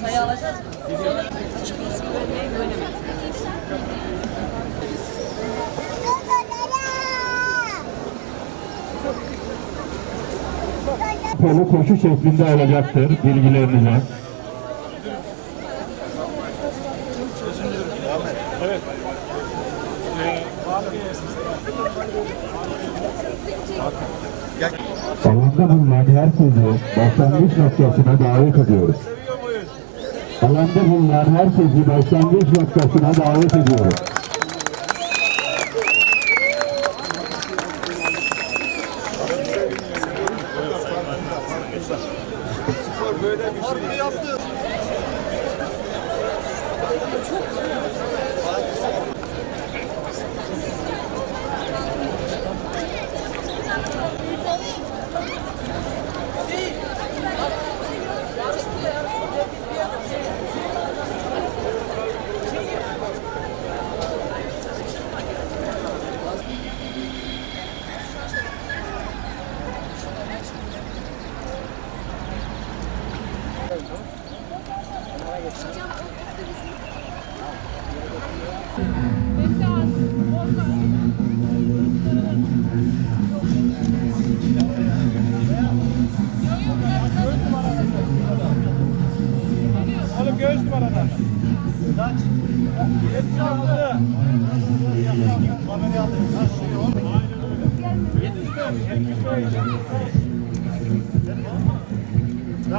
Sayı alacağız mı? Kolu koşu şeklinde olacaktır bilgilerinize. Alanda bulunan herkesi başlangıç noktasına davet ediyoruz. Alanda bulunan herkesi başlangıç noktasına davet ediyoruz.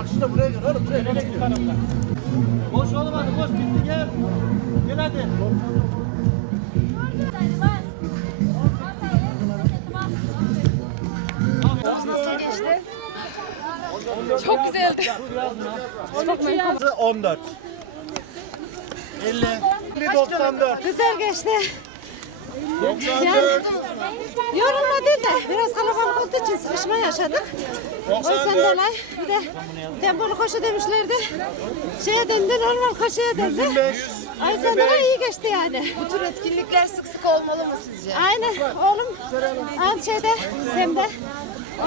Şurada buraya gel oğlum. Buraya nereye gidiyorsun? Koş oğlum hadi koş bitti gel. Gel hadi. Çok güzeldi. Çok memnun. 14. 50. 50 94. Güzel geçti. 94. Yorulma değil de biraz kalabalık olduğu için sıkışma yaşadık. O yüzden dolayı bir de tempolu koşu demişlerdi. Şeye döndü normal koşuya döndü. 125. O yüzden dolayı iyi geçti yani. Bu tür etkinlikler sık sık olmalı mı sizce? Aynen oğlum aynı şeyde Sem'de.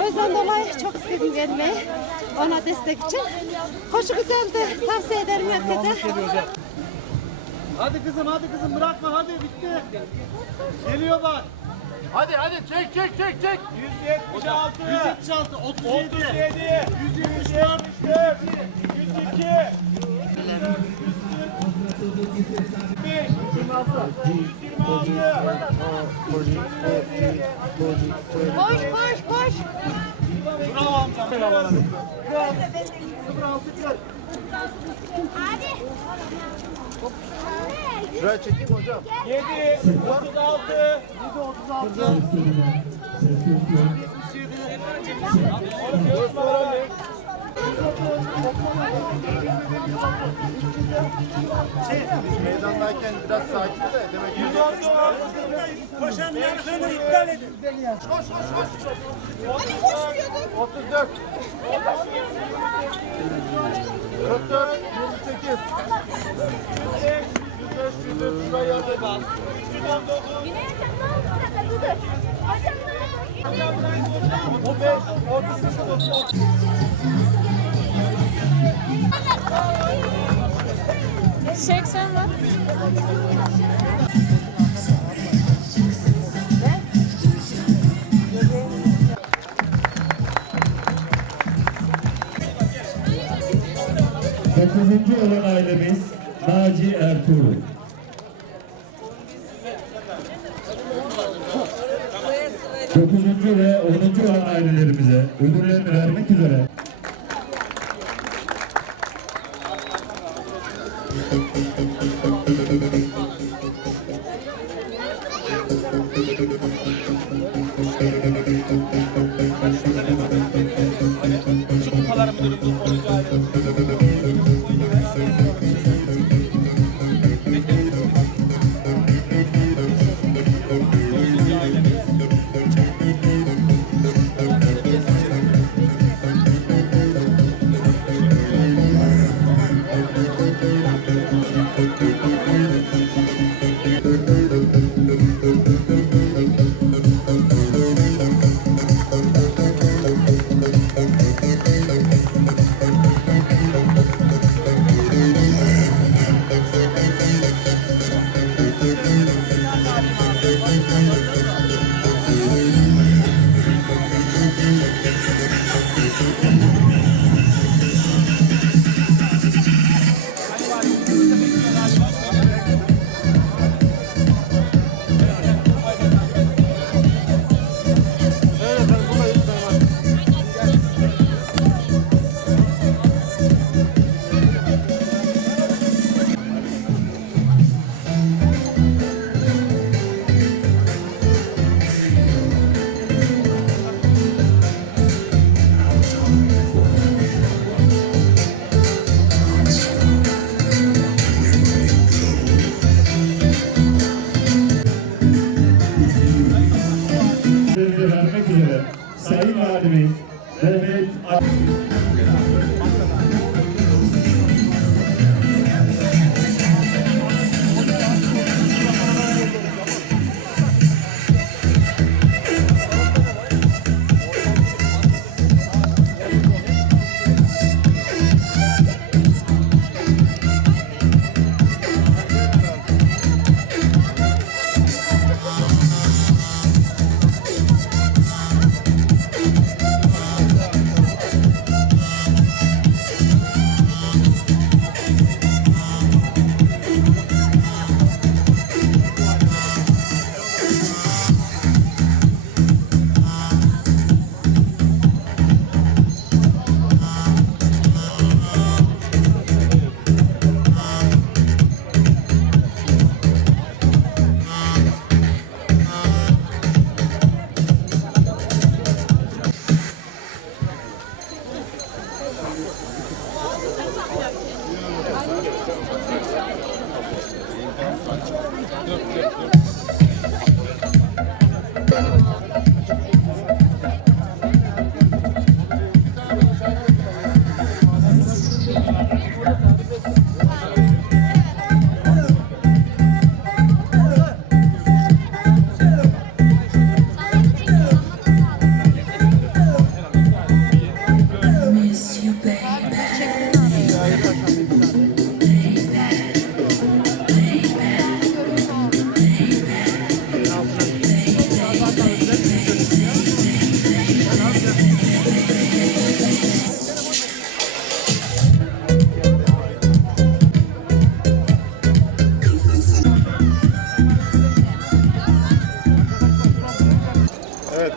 O yüzden dolayı çok istedim gelmeyi. Ona destek için. Koşu güzeldi. Tavsiye ederim herkese. Hadi kızım hadi kızım bırakma hadi bitti. Geliyor bak. Hadi hadi çek çek çek çek. 176. 176 37. 37. 174. 102. 126. Koş koş koş. Bravo amcam. Bravo. 06 Şuraya çekeyim hocam. 7, 36, 7, 36. Şey, biz meydandayken biraz sakin de demek ki... Koşan yarışını iptal edin. Koş koş koş. Hani koşmuyordun? 34. 44, 28. 105, 105, 105, şuraya yardım. 119, 15, 38, 39. Seksen var. Dokuzuncu olan ailemiz Naci Ertuğrul. Dokuzuncu ve onuncu olan ailelerimize ödüllerini vermek üzere üzere Sayın Valimiz Mehmet Akif. Miss you, baby.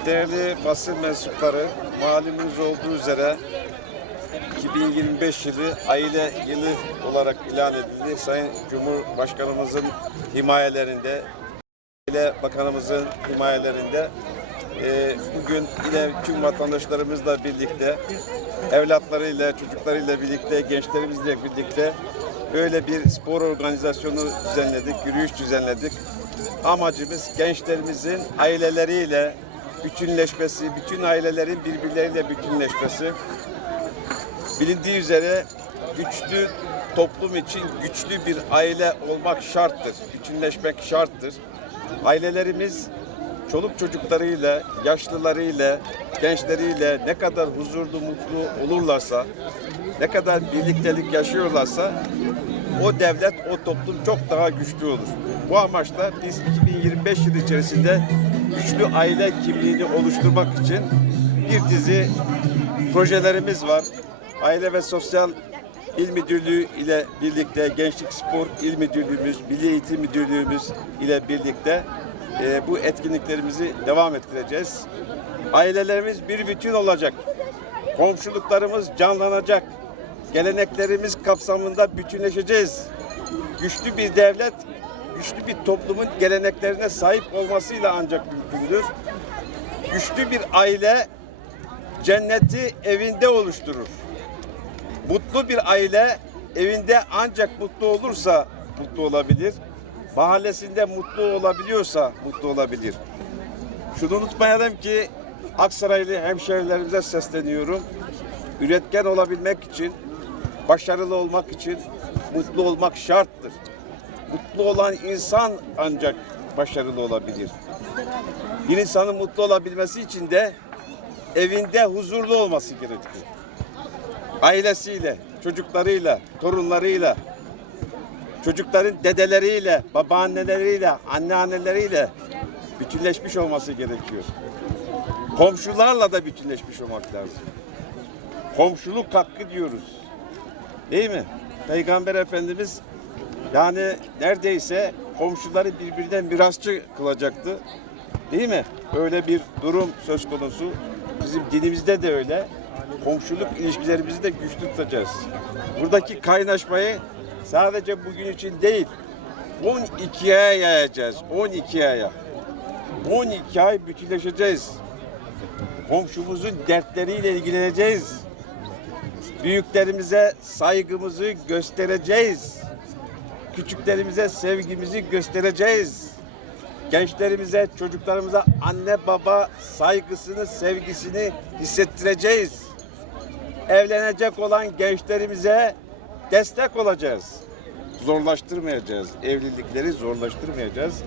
Değerli basın mensupları malumunuz olduğu üzere 2025 yılı aile yılı olarak ilan edildi. Sayın Cumhurbaşkanımızın himayelerinde, Aile Bakanımızın himayelerinde e, bugün yine tüm vatandaşlarımızla birlikte, evlatlarıyla, çocuklarıyla birlikte, gençlerimizle birlikte böyle bir spor organizasyonu düzenledik, yürüyüş düzenledik. Amacımız gençlerimizin aileleriyle bütünleşmesi, bütün ailelerin birbirleriyle bütünleşmesi. Bilindiği üzere güçlü toplum için güçlü bir aile olmak şarttır. Bütünleşmek şarttır. Ailelerimiz çoluk çocuklarıyla, yaşlılarıyla, gençleriyle ne kadar huzurlu, mutlu olurlarsa, ne kadar birliktelik yaşıyorlarsa o devlet, o toplum çok daha güçlü olur. Bu amaçla biz 2025 yılı içerisinde güçlü aile kimliğini oluşturmak için bir dizi projelerimiz var. Aile ve Sosyal İl Müdürlüğü ile birlikte Gençlik Spor İl Müdürlüğümüz, Milli Eğitim Müdürlüğümüz ile birlikte e, bu etkinliklerimizi devam ettireceğiz. Ailelerimiz bir bütün olacak. Komşuluklarımız canlanacak. Geleneklerimiz kapsamında bütünleşeceğiz. Güçlü bir devlet, güçlü bir toplumun geleneklerine sahip olmasıyla ancak mümkündür. Güçlü bir aile cenneti evinde oluşturur. Mutlu bir aile evinde ancak mutlu olursa mutlu olabilir. Mahallesinde mutlu olabiliyorsa mutlu olabilir. Şunu unutmayalım ki Aksaraylı hemşehrilerimize sesleniyorum. Üretken olabilmek için, başarılı olmak için mutlu olmak şarttır. Mutlu olan insan ancak başarılı olabilir. Bir insanın mutlu olabilmesi için de evinde huzurlu olması gerekir. Ailesiyle, çocuklarıyla, torunlarıyla, çocukların dedeleriyle, babaanneleriyle, anneanneleriyle bütünleşmiş olması gerekiyor. Komşularla da bütünleşmiş olmak lazım. Komşuluk hakkı diyoruz. Değil mi? Peygamber Efendimiz yani neredeyse komşuları birbirinden mirasçı kılacaktı. Değil mi? Öyle bir durum söz konusu. Bizim dinimizde de öyle. Komşuluk ilişkilerimizi de güçlü tutacağız. Buradaki kaynaşmayı sadece bugün için değil, 12 aya yayacağız. 12 aya. 12 ay bütünleşeceğiz. Komşumuzun dertleriyle ilgileneceğiz. Büyüklerimize saygımızı göstereceğiz. Küçüklerimize sevgimizi göstereceğiz. Gençlerimize, çocuklarımıza anne baba saygısını, sevgisini hissettireceğiz. Evlenecek olan gençlerimize destek olacağız. Zorlaştırmayacağız. Evlilikleri zorlaştırmayacağız.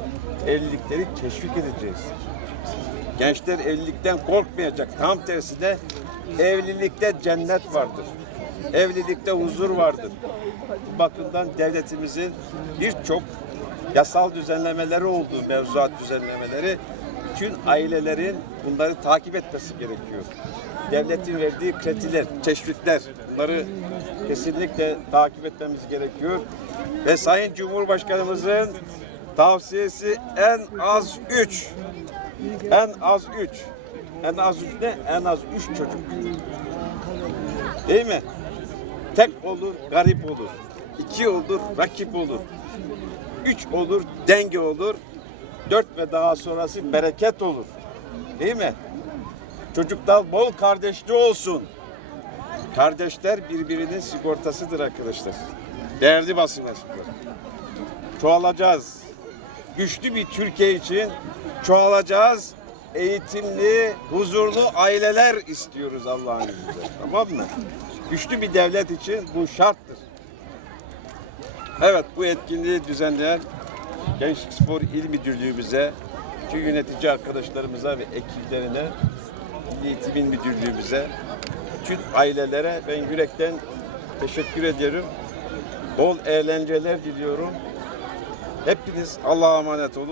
Evlilikleri teşvik edeceğiz. Gençler evlilikten korkmayacak. Tam tersine evlilikte cennet vardır. Evlilikte huzur vardır. Bu bakımdan devletimizin birçok yasal düzenlemeleri olduğu mevzuat düzenlemeleri bütün ailelerin bunları takip etmesi gerekiyor. Devletin verdiği krediler, teşvikler bunları kesinlikle takip etmemiz gerekiyor. Ve Sayın Cumhurbaşkanımızın tavsiyesi en az üç. En az üç. En az üç ne? En az üç çocuk. Değil mi? Tek olur, garip olur. İki olur, rakip olur. Üç olur, denge olur. Dört ve daha sonrası bereket olur. Değil mi? Çocuklar bol kardeşli olsun. Kardeşler birbirinin sigortasıdır arkadaşlar. Değerli basın mensupları. Çoğalacağız. Güçlü bir Türkiye için çoğalacağız. Eğitimli, huzurlu aileler istiyoruz Allah'ın izniyle. Tamam mı? Güçlü bir devlet için bu şarttır. Evet bu etkinliği düzenleyen Gençlik Spor İl Müdürlüğümüze, tüm yönetici arkadaşlarımıza ve ekiplerine, Eğitimin Müdürlüğümüze, tüm ailelere ben yürekten teşekkür ediyorum. Bol eğlenceler diliyorum. Hepiniz Allah'a emanet olun.